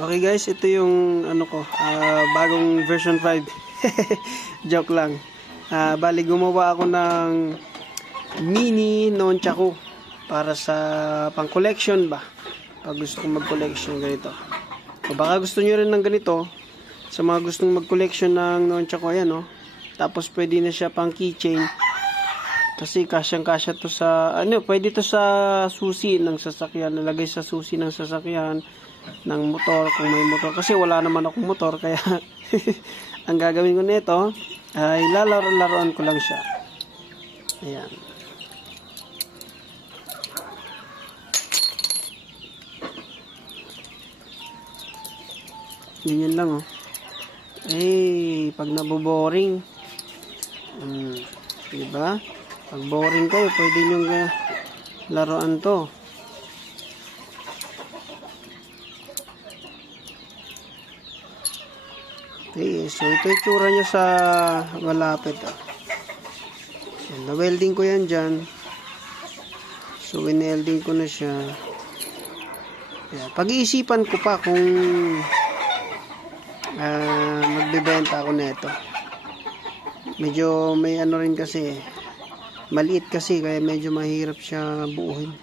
Okay guys, ito yung ano ko, bagong version 5. Joke lang. Bali gumawa ako ng mini nunchaku para sa pang collection ba. Pag gusto kong mag-collection ganito. O baka gusto niyo rin ng ganito sa mga gustong mag-collection ng nunchaku, ayan oh. Tapos pwede na siya pang keychain. Kasi kasyang-kasya to sa pwede to sa susi ng sasakyan, nalagay sa susi ng sasakyan, ng motor kung may motor, kasi wala naman akong motor kaya ang gagawin ko nito ay lalaro-laruan ko lang siya. Ayan. Ganyan lang oh. Pag naboboring, diba? Pag boring kayo, pwede nyo laruan to. Okay, so ito yung tsura niya sa malapit. Na-welding ko yan dyan. So, in-welding ko na siya. Pag-iisipan ko pa kung magbebenta ako nito. Medyo may ano rin kasi, maliit kasi, kaya medyo mahirap siya buuhin.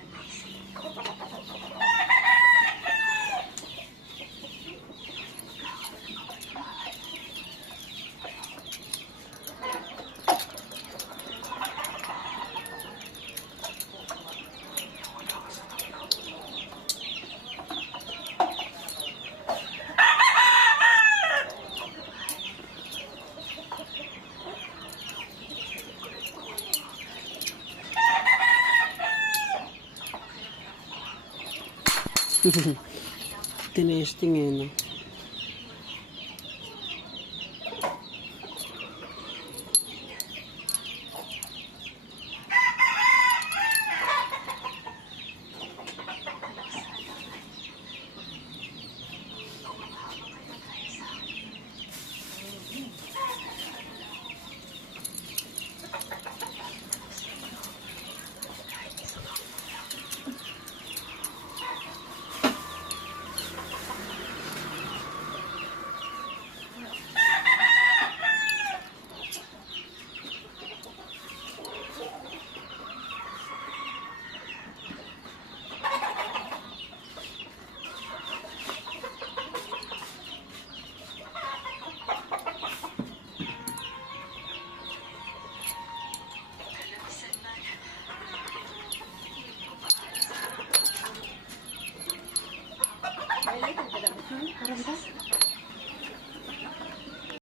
Tinesting eh, no?